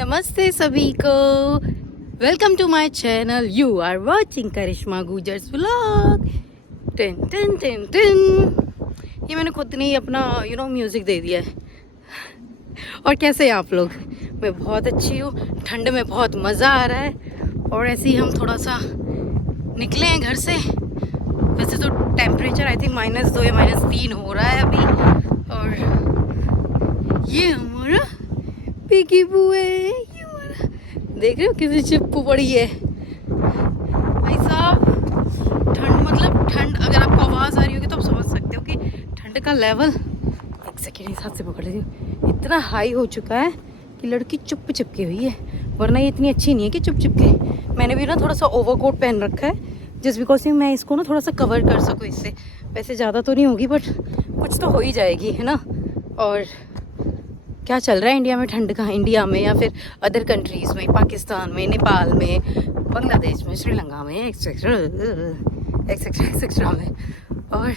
नमस्ते सभी को, welcome to my channel. You are watching Karishma Gujjar's vlog. टिन टिन टिन टिन। ये मैंने खुद ने ही अपना म्यूज़िक दे दिया है। और कैसे हैं आप लोग? मैं बहुत अच्छी हूँ। ठंड में बहुत मज़ा आ रहा है और ऐसे ही हम थोड़ा सा निकले हैं घर से। वैसे तो टेम्परेचर आई थिंक -2 या -3 हो रहा है अभी। और ये हमारा पिकी बू है। देख रहे हो किसी चिपकू पड़ी है भाई साहब। ठंड अगर आपको आवाज़ आ रही होगी तो आप समझ सकते हो कि ठंड का लेवल, एक सेकेंड इस हाथ से पकड़ लेती हूँ, इतना हाई हो चुका है कि लड़की चुप चिपकी हुई है। वरना ये इतनी अच्छी नहीं है कि चुप चिपके। मैंने भी ना थोड़ा सा ओवरकोट पहन रखा है जिस बिकॉज मैं इसको ना थोड़ा सा कवर कर सकूँ इससे। वैसे ज़्यादा तो नहीं होगी बट कुछ तो हो ही जाएगी, है ना। और क्या चल रहा है इंडिया में ठंड का, इंडिया में या फिर अदर कंट्रीज़ में, पाकिस्तान में, नेपाल में, बांग्लादेश में, श्रीलंका में, एक्सेट्रा में। और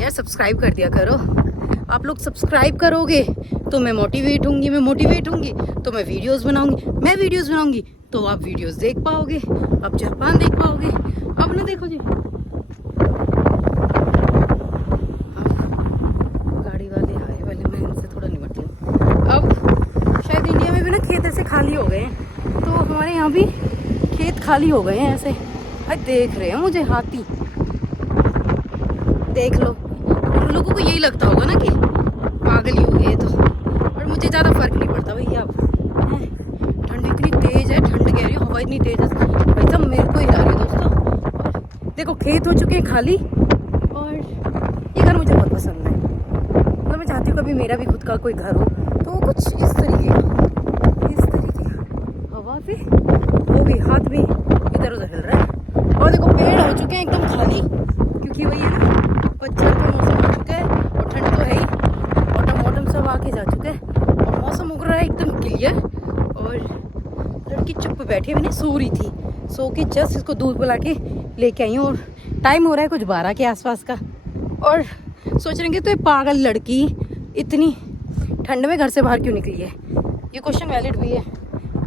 यार सब्सक्राइब कर दिया करो। आप लोग सब्सक्राइब करोगे तो मैं मोटिवेट होंगी तो मैं वीडियोस बनाऊंगी तो आप वीडियोस देख पाओगे, आप जापान देख पाओगे। अब ना देखो जी, गाड़ी वाले आए वाले, मैं इनसे थोड़ा निपटती हूँ। अब शायद इंडिया में भी ना खेत ऐसे खाली हो गए हैं, तो हमारे यहाँ भी खेत खाली हो गए हैं ऐसे। अरे देख रहे हैं मुझे हाथी, देख लो। उन लोगों को यही लगता होगा ना कि पागल ही हो गए तो, और मुझे ज़्यादा फर्क नहीं पड़ता भैया। अब ठंड इतनी तेज़ है, ठंड कह रही हूँ, हवा इतनी तेज़ है भाई साहब, मेरे को ही जा रही है दोस्तों। और देखो खेत हो चुके हैं खाली, और ये घर मुझे बहुत पसंद है। मतलब मैं चाहती हूँ कभी मेरा भी खुद का कोई घर हो तो कुछ इस तरीके का हवा से, वो भी हाथ भी इधर उधर हिल रहा है। और देखो पेड़ हो चुके हैं एकदम खाली, क्योंकि वही है ना, पतझड़ का मौसम आ चुका है और ठंड तो है ही। ऑटम सब आके जा चुका है और मौसम उग रहा है एकदम क्लियर। और लड़की चुप बैठी है, मैंने सो रही थी, सो के जस्ट इसको दूध पिला के लेके आई हूँ। और टाइम हो रहा है कुछ 12 के आसपास का। और सोच रहे तो ये पागल लड़की इतनी ठंड में घर से बाहर क्यों निकली है। ये क्वेश्चन वैलिड भी है।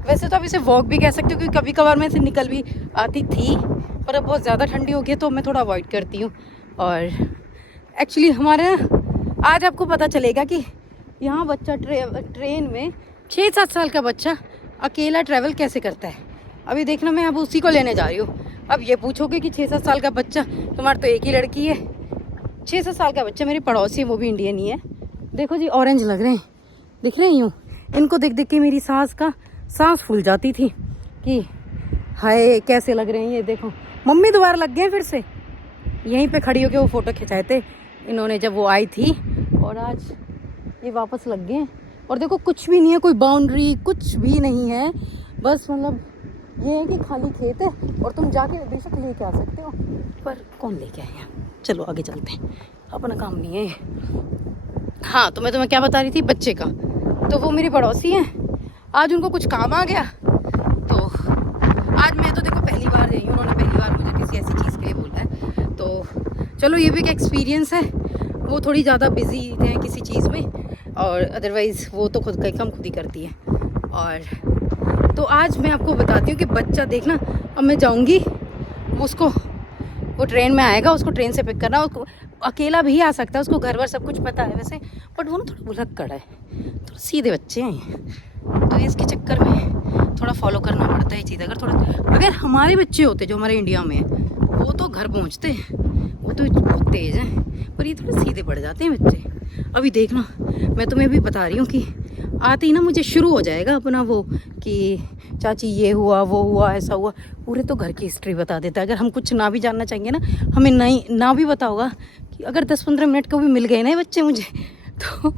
वैसे तो आप इसे वॉक भी कह सकते हो, क्योंकि कभी कभार मैं इसे निकल भी आती थी, पर अब बहुत ज़्यादा ठंडी हो गई है तो मैं थोड़ा अवॉइड करती हूँ। और एक्चुअली हमारे आज आपको पता चलेगा कि यहाँ बच्चा ट्रेन में 6-7 साल का बच्चा अकेला ट्रैवल कैसे करता है। अभी देखना, मैं अब उसी को लेने जा रही हूँ। अब ये पूछोगे कि 6-7 साल का बच्चा, तुम्हारा तो एक ही लड़की है। 6-7 साल का बच्चा मेरी पड़ोसी है, वो भी इंडियन ही है। देखो जी ऑरेंज लग रहे हैं, दिख रहे हैं यूँ। इनको देख देख के मेरी सास का सांस फूल जाती थी कि हाय कैसे लग रहे हैं ये। देखो मम्मी दोबारा लग गए फिर से। यहीं पे खड़ी होकर वो फ़ोटो खिंचाए थे इन्होंने जब वो आई थी, और आज ये वापस लग गए। और देखो कुछ भी नहीं है, कोई बाउंड्री कुछ भी नहीं है, बस मतलब ये है कि खाली खेत है और तुम जाके बेशक लेके आ सकते हो, पर कौन लेके आया। चलो आगे चलते हैं, अपना काम नहीं है। हाँ तो मैं तुम्हें क्या बता रही थी, बच्चे का। तो वो मेरी पड़ोसी हैं, आज उनको कुछ काम आ गया तो आज मैं तो देखो पहली बार रही हूँ, उन्होंने पहली बार मुझे किसी ऐसी चीज़ के लिए बोला है। तो चलो ये भी एक एक्सपीरियंस है। वो थोड़ी ज़्यादा बिजी हैं किसी चीज़ में, और अदरवाइज़ वो तो खुद का काम खुद ही करती है। और तो आज मैं आपको बताती हूँ कि बच्चा देखना, अब मैं जाऊँगी उसको, वो ट्रेन में आएगा, उसको ट्रेन से पिक करना। उसको अकेला भी आ सकता है, उसको घर वर सब कुछ पता है वैसे, बट वो ना थोड़ा भुलक्कड़ है, थोड़ा सीधे बच्चे हैं, तो इसके चक्कर में थोड़ा फॉलो करना पड़ता है ये चीज़। अगर हमारे बच्चे होते जो हमारे इंडिया में वो तो घर पहुँचते हैं, वो तो बहुत तेज़ हैं, पर ये थोड़े सीधे पड़ जाते हैं बच्चे। अभी देखना, मैं तुम्हें भी बता रही हूँ कि आते ही ना मुझे शुरू हो जाएगा अपना वो कि चाची ये हुआ वो हुआ ऐसा हुआ, पूरे तो घर की हिस्ट्री बता देता है। अगर हम कुछ ना भी जानना चाहेंगे ना, हमें नहीं ना भी बता होगा कि अगर 10-15 मिनट को भी मिल गए ना बच्चे मुझे, तो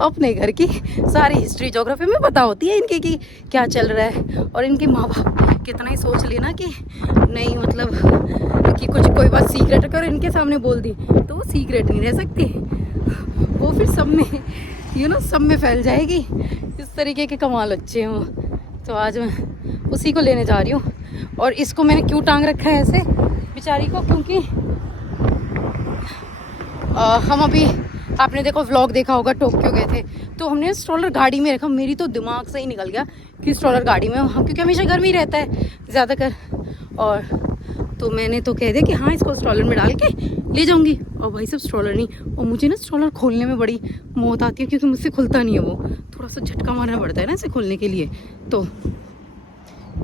अपने घर की सारी हिस्ट्री ज्योग्राफी में पता होती है इनके कि क्या चल रहा है। और इनके माँ बाप कितना ही सोच लेना कि नहीं, मतलब कि कुछ कोई बात सीक्रेट अगर इनके सामने बोल दी तो वो सीक्रेट नहीं रह सकती, वो फिर सब में सब में फैल जाएगी। इस तरीके के कमाल अच्छे हों। तो आज मैं उसी को लेने जा रही हूँ। और इसको मैंने क्यों टांग रखा है ऐसे बेचारी को, क्योंकि हम अभी आपने देखो व्लॉग देखा होगा, टोक्यो गए थे तो हमने स्ट्रोलर गाड़ी में रखा। मेरी तो दिमाग से ही निकल गया कि स्ट्रोलर गाड़ी में, हम क्योंकि हमेशा घर में ही रहता है ज़्यादातर, और तो मैंने तो कह दिया कि हाँ इसको स्ट्रोलर में डाल के ले जाऊंगी। और भाई सब स्ट्रोलर नहीं, और मुझे ना स्ट्रोलर खोलने में बड़ी मौत आती है क्योंकि मुझसे खुलता नहीं है वो, थोड़ा सा झटका मारना पड़ता है ना इसे खोलने के लिए। तो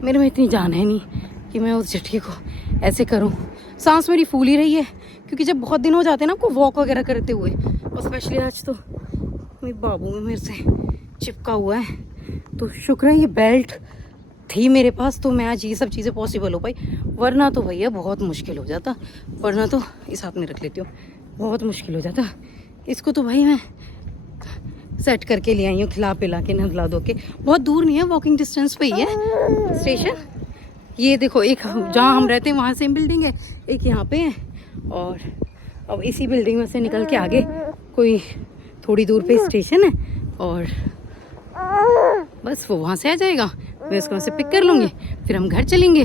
मेरे में इतनी जान है नहीं कि मैं उस झटके को ऐसे करूं। सांस मेरी फूल ही रही है क्योंकि जब बहुत दिन हो जाते हैं ना आपको वॉक वगैरह करते हुए, और स्पेशली आज तो मेरे बाबू में मेरे से चिपका हुआ है, तो शुक्र है ये बेल्ट थी मेरे पास तो मैं आज ये सब चीज़ें पॉसिबल हो पाई, वरना तो भैया बहुत मुश्किल हो जाता। वरना तो इस हाथ में रख लेती हूँ, बहुत मुश्किल हो जाता। इसको तो भाई मैं सेट करके ले आई हूँ, खिला पिला के नहला धो के। बहुत दूर नहीं है, वॉकिंग डिस्टेंस पे ही है स्टेशन। ये देखो एक जहाँ हम रहते हैं वहाँ सेम बिल्डिंग है, एक यहाँ पे है, और अब इसी बिल्डिंग में से निकल के आगे कोई थोड़ी दूर पे स्टेशन है, और बस वो वहाँ से आ जाएगा, मैं उसको वहाँ से पिक कर लूँगी, फिर हम घर चलेंगे।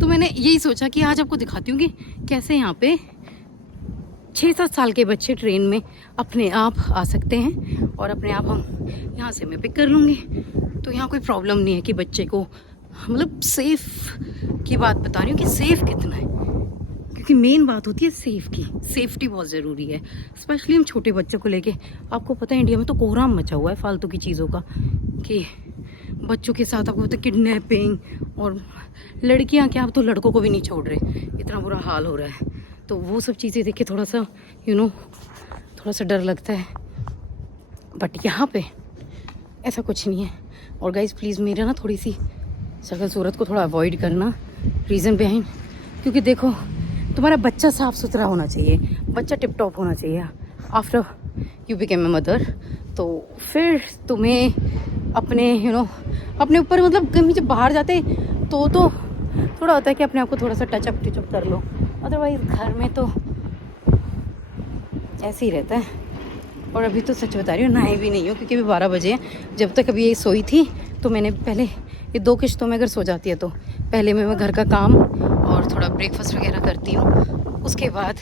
तो मैंने यही सोचा कि आज आपको दिखाती हूँ कि कैसे यहाँ पे 6-7 साल के बच्चे ट्रेन में अपने आप आ सकते हैं, और अपने आप हम यहाँ से मैं पिक कर लूँगी। तो यहाँ कोई प्रॉब्लम नहीं है कि बच्चे को, मतलब सेफ़ की बात बता रही हूँ कि सेफ़ कितना है, क्योंकि मेन बात होती है सेफ की। सेफ्टी बहुत ज़रूरी है, स्पेशली हम छोटे बच्चों को लेके। आपको पता है इंडिया में तो कोहराम मचा हुआ है फालतू की चीज़ों का, कि बच्चों के साथ आपको पता है किडनैपिंग, और लड़कियां क्या, अब तो लड़कों को भी नहीं छोड़ रहे, इतना बुरा हाल हो रहा है। तो वो सब चीज़ें देख के थोड़ा सा थोड़ा सा डर लगता है, बट यहाँ पे ऐसा कुछ नहीं है। और गाइज प्लीज़ मेरा ना थोड़ी सी शक्ल सूरत को थोड़ा अवॉइड करना, रीज़न बिहाइंड, क्योंकि देखो तुम्हारा बच्चा साफ़ सुथरा होना चाहिए, बच्चा टिप टॉप होना चाहिए after you became a mother. तो फिर तुम्हें अपने अपने ऊपर, मतलब कहीं जब बाहर जाते तो थोड़ा होता है कि अपने आप को थोड़ा सा टचअप कर लो, अदरवाइज घर में तो ऐसे ही रहता है। और अभी तो सच बता रही हूँ, नहाई भी नहीं हूँ क्योंकि अभी 12 बजे हैं। जब तक अभी ये सोई थी तो मैंने पहले ये 2 किश्तों में अगर सो जाती है तो पहले मैं घर का काम और थोड़ा ब्रेकफास्ट वगैरह करती हूँ, उसके बाद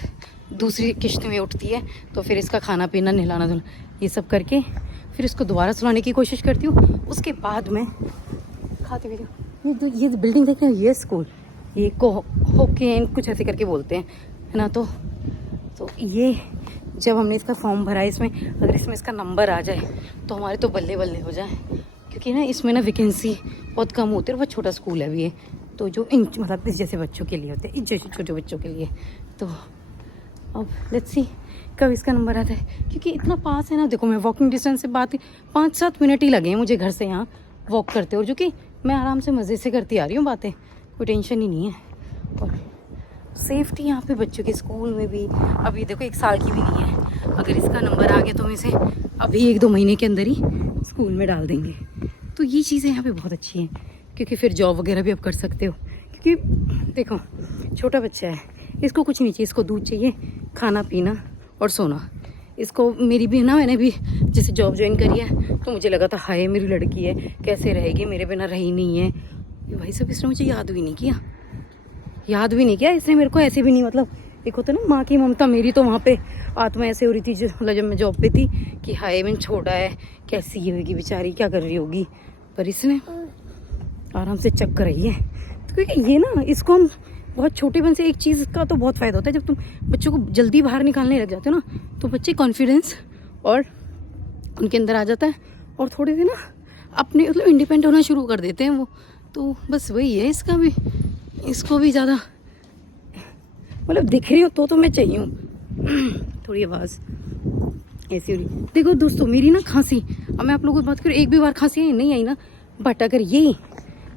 दूसरी किश्त में उठती है तो फिर इसका खाना पीना, नहलाना धुलाना ये सब करके फिर इसको दोबारा सुलाने की कोशिश करती हूँ। उसके बाद मैं खाती हुई ये बिल्डिंग देख रहे हैं, ये स्कूल, ये होकेन कुछ ऐसे करके बोलते हैं, है ना। तो ये जब हमने इसका फॉर्म भरा है, इसमें अगर इसमें इसका नंबर आ जाए तो हमारे तो बल्ले बल्ले हो जाए, क्योंकि ना इसमें ना वैकेंसी बहुत कम होती है, और बहुत छोटा स्कूल है अभी ये, तो जो मतलब इस जैसे बच्चों के लिए होते हैं, इस जैसे छोटे बच्चों के लिए। तो अब लेट्स सी कब इसका नंबर आता है, क्योंकि इतना पास है ना। देखो मैं वॉकिंग डिस्टेंस से बात 5-7 मिनट ही लगे हैं मुझे घर से यहाँ वॉक करते, और जो कि मैं आराम से मज़े से करती आ रही हूँ बातें, कोई टेंशन ही नहीं है। और सेफ्टी यहाँ पे बच्चों के स्कूल में भी, अभी देखो 1 साल की भी नहीं है, अगर इसका नंबर आ गया तो हम इसे अभी 1-2 महीने के अंदर ही स्कूल में डाल देंगे। तो ये चीज़ें यहाँ पे बहुत अच्छी हैं, क्योंकि फिर जॉब वगैरह भी आप कर सकते हो। क्योंकि देखो छोटा बच्चा है, इसको कुछ नहीं चाहिए, इसको दूध चाहिए, खाना पीना और सोना। इसको मेरी भी ना, मैंने भी जैसे जॉब ज्वाइन करी है तो मुझे लगा था हाय मेरी लड़की है कैसे रहेगी, मेरे बिना रही नहीं है। भाई सब इसने मुझे याद भी नहीं किया इसने मेरे को ऐसे भी नहीं, मतलब एक होता ना माँ की ममता, मेरी तो वहाँ पे आत्मा ऐसे हो रही थी मतलब जब मैं जॉब पे थी कि हाय मैंने छोड़ा है, कैसी होगी बेचारी, क्या कर रही होगी, पर इसने आराम से चक कर रही है। तो क्योंकि ये ना, इसको हम बहुत छोटेपन से, एक चीज़ का तो बहुत फ़ायदा होता है, जब तुम बच्चों को जल्दी बाहर निकालने लग जाते हो ना तो बच्चे कॉन्फिडेंस और उनके अंदर आ जाता है, और थोड़े से ना अपने मतलब इंडिपेंडेंट होना शुरू कर देते हैं वो। तो बस वही है इसका भी, इसको भी ज़्यादा मतलब दिख रही हो तो मैं चाहिए हूँ थोड़ी आवाज़ ऐसी हो रही। देखो दोस्तों मेरी ना खांसी, अब मैं आप लोगों की बात करूँ, एक भी बार खांसी नहीं आई ना, बट अगर ये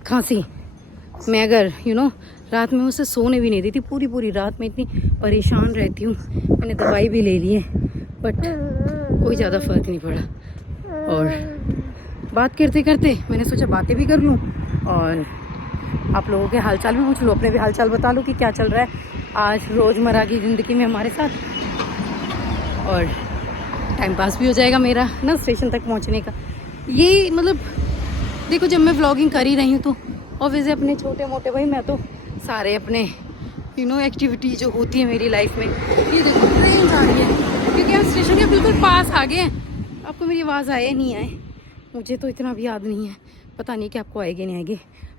खांसी मैं अगर रात में उसे सोने भी नहीं देती, पूरी रात में इतनी परेशान रहती हूँ, मैंने दवाई भी ले ली है बट कोई ज़्यादा फर्क नहीं पड़ा। और बात करते करते मैंने सोचा बातें भी कर लूँ और आप लोगों के हालचाल भी पूछ लूँ, अपने भी हालचाल बता लूँ कि क्या चल रहा है आज रोज़मर्रा की ज़िंदगी में हमारे साथ, और टाइम पास भी हो जाएगा मेरा ना स्टेशन तक पहुँचने का। ये मतलब देखो जब मैं व्लॉगिंग कर ही रही हूँ तो ऑब्वियसली अपने छोटे मोटे भाई मैं तो सारे अपने एक्टिविटी जो होती है मेरी लाइफ में, ये देखो ट्रेन जा रही है क्योंकि आज स्टेशन के बिल्कुल पास आ गए हैं। आपको मेरी आवाज़ आए नहीं आए मुझे तो इतना भी याद नहीं है, पता नहीं कि आपको आएगी नहीं आएगी,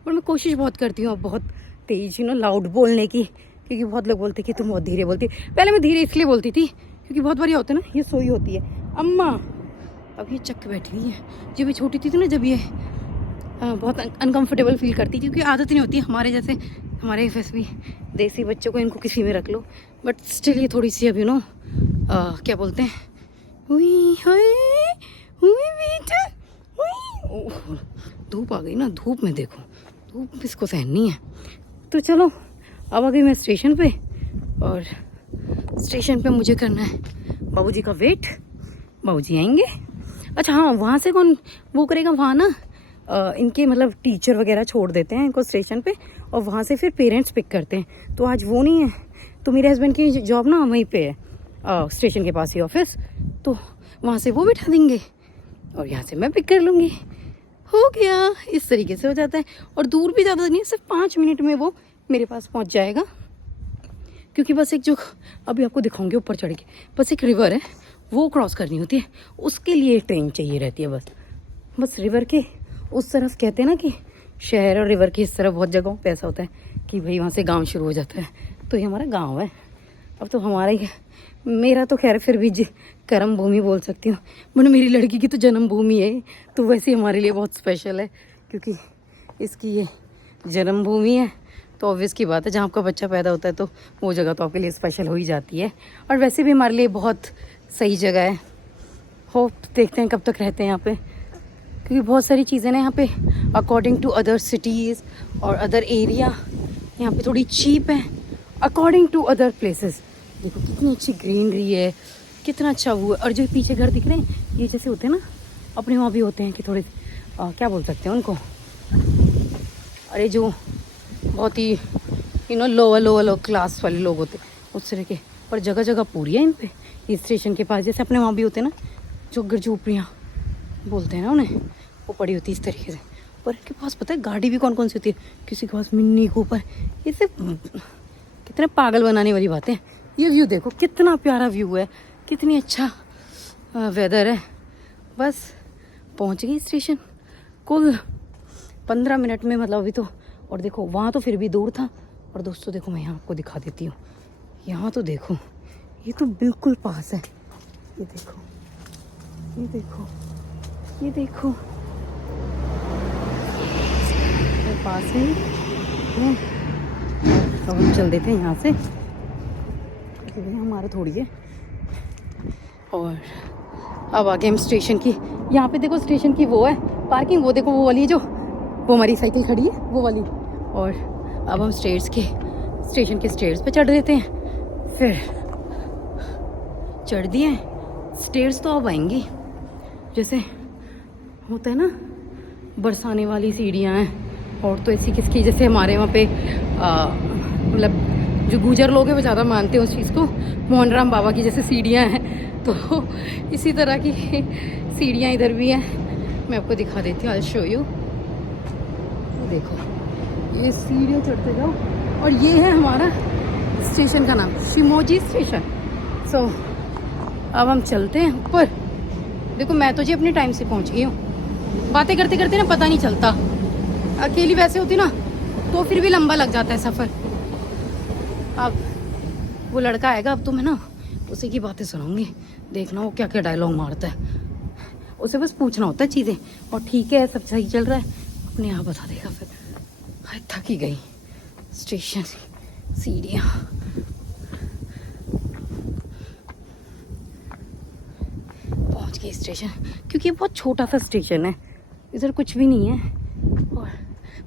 पर मैं कोशिश बहुत करती हूँ अब बहुत तेज़ लाउड बोलने की, क्योंकि बहुत लोग बोलते कि तुम बहुत धीरे बोलती। पहले मैं धीरे इसलिए बोलती थी क्योंकि बहुत बार होता है ना, ये सोई होती है अम्मा, अब ये चक्क बैठी हुई है। जब ये छोटी थी ना, जब ये बहुत अनकंफर्टेबल फील करती, क्योंकि आदत नहीं होती हमारे जैसे, हमारे वैसे भी देसी बच्चों को इनको किसी में रख लो, बट स्टिल ये थोड़ी सी अभी क्या बोलते हैं, हुई बेटा, हुई। धूप आ गई ना, धूप में देखो, धूप इसको सहनी है। तो चलो अब आ गई मैं स्टेशन पे, और स्टेशन पे मुझे करना है बाबूजी का वेट। बाबूजी आएंगे। अच्छा हाँ, वहाँ से कौन वो करेगा, वहाँ ना इनके मतलब टीचर वगैरह छोड़ देते हैं इनको स्टेशन पे, और वहाँ से फिर पेरेंट्स पिक करते हैं। तो आज वो नहीं है, तो मेरे हस्बैंड की जॉब ना वहीं पे है, स्टेशन के पास ही ऑफिस, तो वहाँ से वो बिठा देंगे और यहाँ से मैं पिक कर लूँगी। हो गया, इस तरीके से हो जाता है। और दूर भी ज़्यादा नहीं है, सिर्फ 5 मिनट में वो मेरे पास पहुँच जाएगा। क्योंकि बस एक जो अभी आपको दिखाऊंगी ऊपर चढ़ के, बस एक रिवर है वो क्रॉस करनी होती है, उसके लिए ट्रेन चाहिए रहती है। बस रिवर के उस तरफ, कहते हैं ना कि शहर और रिवर की इस तरफ बहुत जगहों पे ऐसा होता है कि भाई वहाँ से गांव शुरू हो जाता है, तो ये हमारा गांव है। अब तो हमारा ही, मेरा तो खैर फिर भी कर्म भूमि बोल सकती हूँ, बट मेरी लड़की की तो जन्म भूमि है, तो वैसे ही हमारे लिए बहुत स्पेशल है, क्योंकि इसकी ये जन्म भूमि है। तो ऑब्वियस की बात है, जहाँ आपका बच्चा पैदा होता है तो वो जगह तो आपके लिए स्पेशल हो ही जाती है। और वैसे भी हमारे लिए बहुत सही जगह है। होप देखते हैं कब तक रहते हैं यहाँ पे, क्योंकि बहुत सारी चीज़ें ना यहाँ पे अकॉर्डिंग टू अदर सिटीज़ और अदर एरिया यहाँ पे थोड़ी चीप है अकॉर्डिंग टू अदर प्लेसेस। देखो कितनी अच्छी ग्रीनरी है, कितना अच्छा वो है। और जो पीछे घर दिख रहे हैं, ये जैसे होते हैं ना, अपने वहाँ भी होते हैं कि थोड़े क्या बोल सकते हैं उनको, अरे जो बहुत ही लोअर क्लास वाले लोग होते हैं उस तरह के, पर जगह जगह पूरी है इन पे। इस स्टेशन के पास जैसे अपने वहाँ भी होते हैं ना, झुग्गर झोपड़ियाँ बोलते हैं ना उन्हें, वो पड़ी होती है इस तरीके से। पर इनके पास पता है गाड़ी भी कौन कौन सी होती है, किसी के पास मिनी कूपर। ये सिर्फ कितने पागल बनाने वाली बातें। ये व्यू देखो, कितना प्यारा व्यू है, कितनी अच्छा वेदर है। बस पहुँच गई स्टेशन कुल 15 मिनट में, मतलब अभी तो। और देखो वहाँ तो फिर भी दूर था, और दोस्तों देखो मैं यहाँ आपको दिखा देती हूँ, यहाँ तो देखो ये तो बिल्कुल पास है। ये देखो, ये देखो, ये देखो, ये पास है। अब हम चल देते हैं यहाँ से, हमारा थोड़ी है। और अब आगे हम स्टेशन की, यहाँ पे देखो स्टेशन की वो है पार्किंग, वो देखो वो वाली जो, वो हमारी साइकिल खड़ी है वो वाली। और अब हम स्टेशन के स्टेयर्स पे चढ़ देते हैं। फिर चढ़ दिए स्टेयर्स, तो अब आएंगी जैसे होता है ना बरसाने वाली सीढ़ियाँ हैं, और तो ऐसी किसकी, जैसे हमारे वहाँ पे मतलब जो गुजर लोग हैं वो ज़्यादा मानते हैं उस चीज़ को, मोहन राम बाबा की जैसे सीढ़ियाँ हैं, तो इसी तरह की सीढ़ियाँ इधर भी हैं। मैं आपको दिखा देती हूँ, आई शो यू। देखो ये सीढ़ियाँ चढ़ते जाओ, और ये है हमारा स्टेशन का नाम, शिमोजी स्टेशन। सो अब हम चलते हैं ऊपर। देखो मैं तो जी अपने टाइम से पहुंच गई हूँ, बातें करते करते ना पता नहीं चलता। अकेली वैसे होती ना तो फिर भी लंबा लग जाता है सफ़र। अब वो लड़का आएगा, अब तो मैं ना उसी की बातें सुनाऊंगी, देखना वो क्या क्या डायलॉग मारता है। उसे बस पूछना होता है चीज़ें, और ठीक है सब सही चल रहा है, अपने आप बता देगा। फिर थकी गई स्टेशन सीढ़ियाँ। पहुंच गई स्टेशन, क्योंकि ये बहुत छोटा सा स्टेशन है, इधर कुछ भी नहीं है। और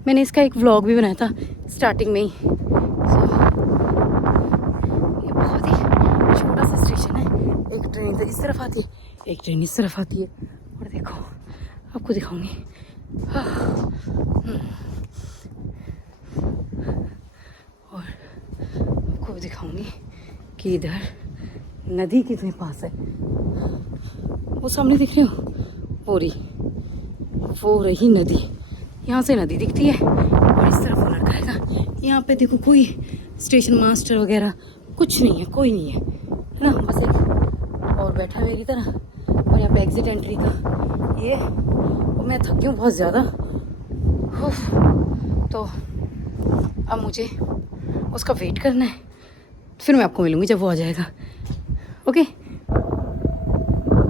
मैंने इसका एक व्लॉग भी बनाया था स्टार्टिंग में ही। ये बहुत ही छोटा सा स्टेशन है। एक ट्रेन इधर इस तरफ आती है, एक ट्रेन इस तरफ आती है। और देखो आपको दिखाऊंगी, और आपको दिखाऊंगी कि इधर नदी कितने पास है। वो सामने दिख रही हो, वो रही नदी, यहाँ से नदी दिखती है, और इस तरफ वो लड़का आएगा। यहाँ पे देखो कोई स्टेशन मास्टर वगैरह कुछ नहीं है, कोई नहीं है, है ना, बस एक और बैठा है मेरी तरह। और यहाँ पे एग्जिट एंट्री का ये, और मैं थक गई हूँ बहुत ज़्यादा। तो अब मुझे उसका वेट करना है, फिर मैं आपको मिलूँगी जब वो आ जाएगा। ओके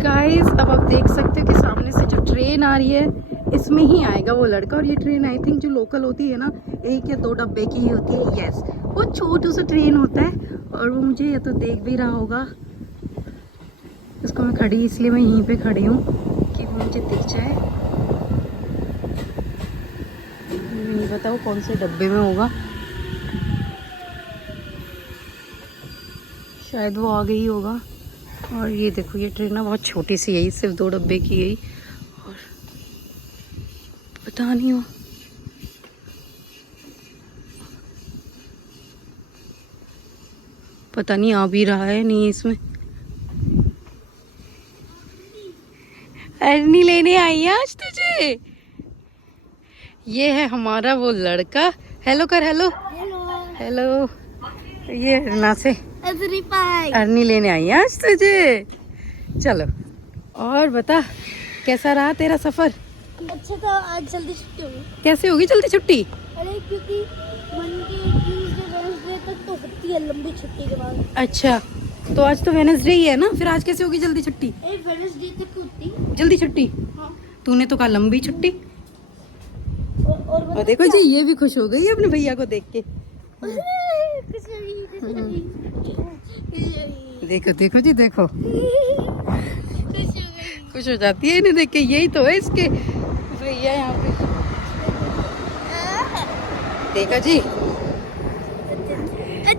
गाइस, अब आप देख सकते हो कि सामने से जो ट्रेन आ रही है इसमें ही आएगा वो लड़का। और ये ट्रेन आई थिंक जो लोकल होती है ना, 1 या 2 डब्बे की ही होती है। यस, वो छोटू सा ट्रेन होता है। और वो मुझे या तो देख भी रहा होगा, उसको मैं खड़ी इसलिए मैं यहीं पे खड़ी हूँ कि वो मुझे दिख जाए। नहीं बताओ कौन से डब्बे में होगा, शायद वो आ गई होगा। और ये देखो, ये ट्रेन ना बहुत छोटी सी है, सिर्फ 2 डब्बे की है। और पता नहीं हो, पता नहीं आ भी रहा है नहीं इसमें। अरनी लेने आई है आज तुझे। ये है हमारा वो लड़का। हेलो कर, हेलो हेलो। ये अरना से अरनी लेने आई है आज तुझे। चलो और बता, कैसा रहा तेरा सफर? अच्छा था। आज जल्दी छुट्टी होगी। कैसे होगी जल्दी छुट्टी? अरे क्योंकि मंडे ट्यूसडे वेडनेसडे तक तो होती है लंबी छुट्टी के बाद। अच्छा, तो आज तो वेडनेसडे ही है ना, फिर आज कैसे होगी जल्दी छुट्टी? वेडनेसडे तक होती जल्दी छुट्टी। हाँ। तूने तो कहा लंबी छुट्टी। और और देखो जी, ये भी खुश हो गई अपने भैया को देख के। देखो देखो जी, देखो खुश हो जाती है इन्हें देख के। यही तो है इसके भैया यहाँ पे। देखा जी,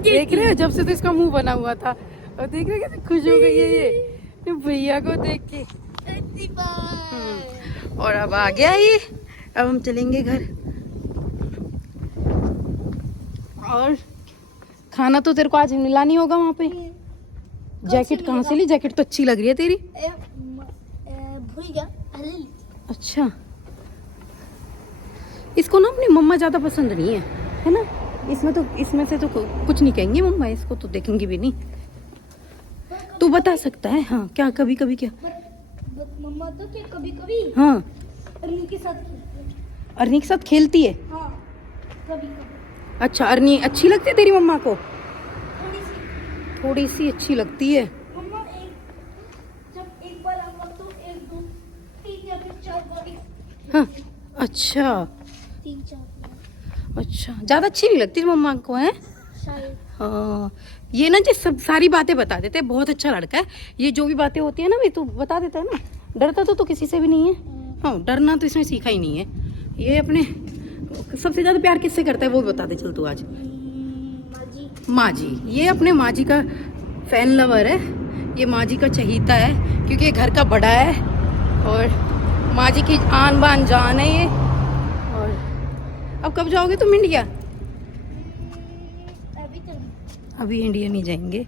देख रहे हो, जब से तो इसका मुंह बना हुआ था, और देख रहे हो कैसे खुश हो गई है ये भैया को देख के। और अब आ गया ये, अब हम चलेंगे घर। और खाना तो तेरे को आज मिला नहीं होगा वहाँ पे। जैकेट कहाँ से ली? जैकेट तो अच्छी लग रही है तेरी। भूल गया। अच्छा, इसको ना अपनी मम्मा ज्यादा पसंद नहीं है, है ना? इसमें से तो कुछ नहीं कहेंगे मम्मा, इसको तो देखेंगी भी नहीं। तू बता सकता है। हाँ, क्या कभी कभी क्या? मम्मा तो क्या कभी कभी हाँ, अरनी के साथ खेलती है। अरनी के साथ खेलती है। हाँ, कभी कभी। अच्छा, अरनी अच्छी लगती है तेरी मम्मा को? थोड़ी थोड़ी सी सी अच्छी लगती है। मम्मा जब एक बार आऊंगा तो 1 2 3 या फिर 4 बार। हाँ, अच्छा 3 4 अच्छा, ज्यादा अच्छी नहीं लगती मम्मा को, है? शायद। हाँ, ये ना जी सब सारी बातें बता देते हैं, बहुत अच्छा लड़का है ये। जो भी बातें होती है ना भाई, तू बता देता है ना। डरता तो किसी से भी नहीं है। हाँ, डरना तो इसमें सीखा ही नहीं है। ये अपने सबसे ज्यादा प्यार किससे करता है वो भी बता दे चल तू आज। माँ जी। ये अपने माँ जी का फैन लवर है, ये माँ जी का चहीता है, क्योंकि ये घर का बड़ा है और माँ जी की आन बान जान है ये। और अब कब जाओगे तुम इंडिया? अभी इंडिया नहीं जाएंगे।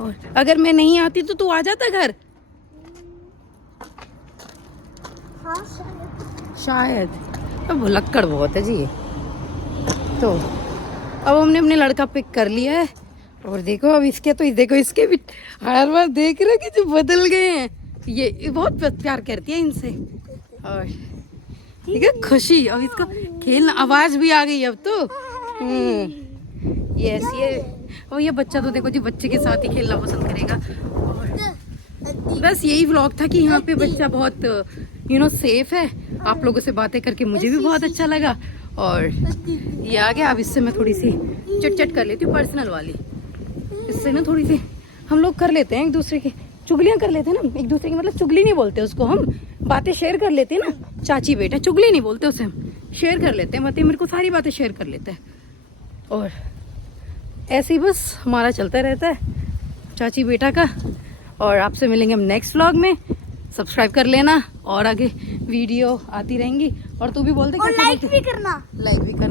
और अगर मैं नहीं आती तो तू आ जाता घर? हाँ, शायद। अब भुलक्कड़ बहुत है जी ये। तो अब हमने अपने लड़का पिक कर लिया है। और देखो अब इसके तो देखो, इसके भी हर बार देख रहे कि जो बदल गए हैं। ये बहुत प्यार करती है इनसे। और ठीक है, खुशी। अब इसको खेलना, आवाज भी आ गई अब तो। यस, ये बच्चा तो देखो जी, बच्चे के साथ ही खेलना पसंद करेगा। और बस यही व्लॉग था कि यहाँ पे बच्चा बहुत सेफ है। आप लोगों से बातें करके मुझे भी बहुत अच्छा लगा। और ये आ गया। अब इससे मैं थोड़ी सी चिट कर लेती हूँ, पर्सनल वाली। इससे ना थोड़ी सी हम लोग कर लेते हैं, एक दूसरे की चुगलियाँ कर लेते हैं ना एक दूसरे की। मतलब चुगली नहीं बोलते उसको, हम बातें शेयर कर लेते हैं ना। चाची बेटा चुगली नहीं बोलते उसे, हम शेयर कर लेते हैं बातें। मेरे को सारी बातें शेयर कर लेते हैं। और ऐसे ही बस हमारा चलता रहता है चाची बेटा का। और आपसे मिलेंगे हम नेक्स्ट व्लॉग में। सब्सक्राइब कर लेना और आगे वीडियो आती रहेंगी। और तू भी बोलते, और लाइक भी करना,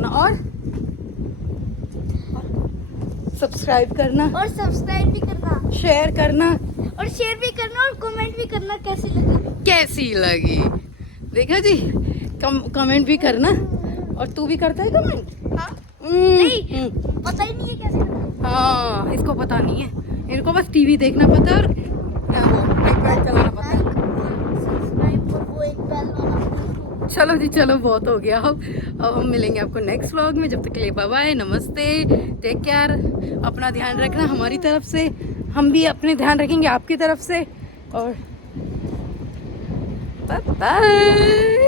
और सब्सक्राइब करना, और सब्सक्राइब भी करना, शेयर करना, और शेयर भी करना, और कमेंट भी करना कैसी लगी। देखा जी, कमेंट भी करना। और तू भी करता है कमेंट? हाँ? नहीं, पता ही नहीं है कैसे। हाँ, इसको पता नहीं है, इनको बस टीवी देखना पता है और वो आईपैड चलाना पता है। सब्सक्राइब और वो एक बेल वाला। चलो जी चलो, बहुत हो गया। अब हम मिलेंगे आपको नेक्स्ट व्लॉग में। जब तक के लिए बाय बाय, नमस्ते, टेक केयर, अपना ध्यान रखना हमारी तरफ से, हम भी अपने ध्यान रखेंगे आपकी तरफ से, और बाय बाय।